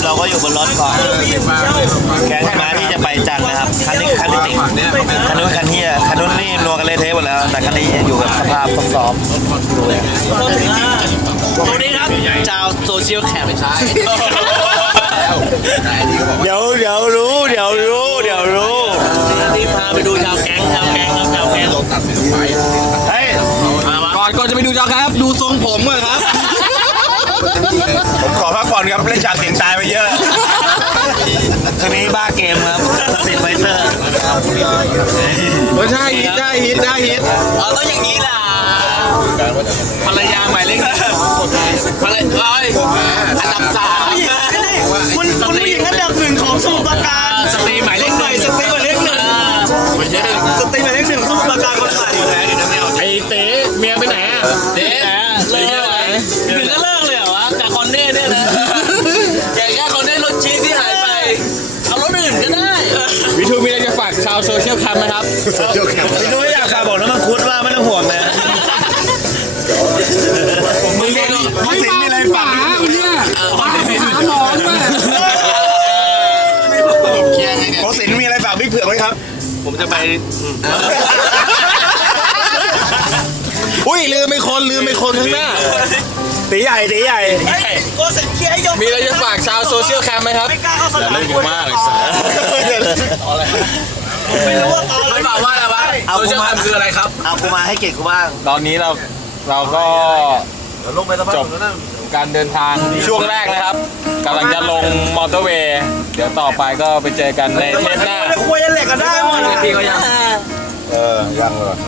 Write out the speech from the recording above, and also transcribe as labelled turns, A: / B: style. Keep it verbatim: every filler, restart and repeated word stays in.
A: เราก็อยู่บนรถก่อนแก๊งม้าที่จะไปจันทร์นะครับคันนี้คันนี้ติดคันนู้นคันที่คันนู้นนี่นัวกันเละเทะหมดแล้วแต่คันนี้ยังอยู่กับสภาพซ้อมๆดูเลย
B: สวัสดีครับชาวโซเชียลแคมป์ใช้
A: เดี๋ยวเดี๋ยวรู้เดี๋ยวรู้เดี๋ยวรู้
B: ที่พาไปดูชาวแก๊งชาวแก๊งครับชาวแก๊ง
A: เฮ้ย
C: ก่อนก่อนจะไปดูจอครับดูทรงผมก่อนครับ
A: ผมขอพักผ่อนครับเล่นจากเสียงตายไปเยอะคืนนี้บ้าเกมครับสิบไฟเตอร์
C: ไม่ใช่ฮิตได้ฮิตได้ฮิต
B: อ๋อต้องอย่างนี้ล่ะภรรยาหมายเลขภรรยาเอ้ยอันดับสามคุณคุณผู้หญิงอันดับหนึ่งของสมุทรปราการสตรีหมายเลขหนึ่งสตรีหมายเลขหนึ่งไม่ใช่สตรีหมายเลขหนึ่งสมุทรปราการคนใส่แล้วเดี๋ยวไม่เอาไอ้เต๊เมียไปไหนอ่ะเต๊เลิกเลยถึงก็เลิกเลยเหรอวะกับคอนเน่เนี่ยนะแกแค่คอนเน่รถชีสที่หายไปเอารถอื่นก็ได้
C: วิทูมีอะไรจะฝากชาวโซเชียลแคมป์ไหมครับ
A: พี่นุ้ยอยากฝากบอกน้ำมันคุดว่าไม่ต้องห่วงนะ
C: มึงไม่สินมีอะไรฝากเนี่ยฝากหาหมอมา
A: โคสินมีอะไรฝากบิ๊กเผือกไหมครับ
B: ผมจะไป
C: อุ้ยลืมไปคนลืมไปคนข้างหน้า
A: ตีใหญ่ตีใหญ่
B: โกสินเคียร์ยก
C: มีอะไรจะฝากชาวโซเชียลแคมป์ไหมครับ
B: ไม่กล้าเข้าสนาม
C: เล่นกูมากเลยสัส
B: ไม่รู้ว่าตอนไม่บอกว่าอะไรวะโซเชียลแคมป์คืออะไรครับ
A: เอากูมาให้เกียรติกูบ้าง
C: ตอนนี้เราเราก็จบการเดินทางช่วงแรกนะครับกำลังจะลงมอเตอร์เวย์เดี๋ยวต่อไปก็ไปเจอกันในเทปหน้า
A: คุยเหล็กกันได้หมด
C: พี่ก็ยัง
A: เออยังเลย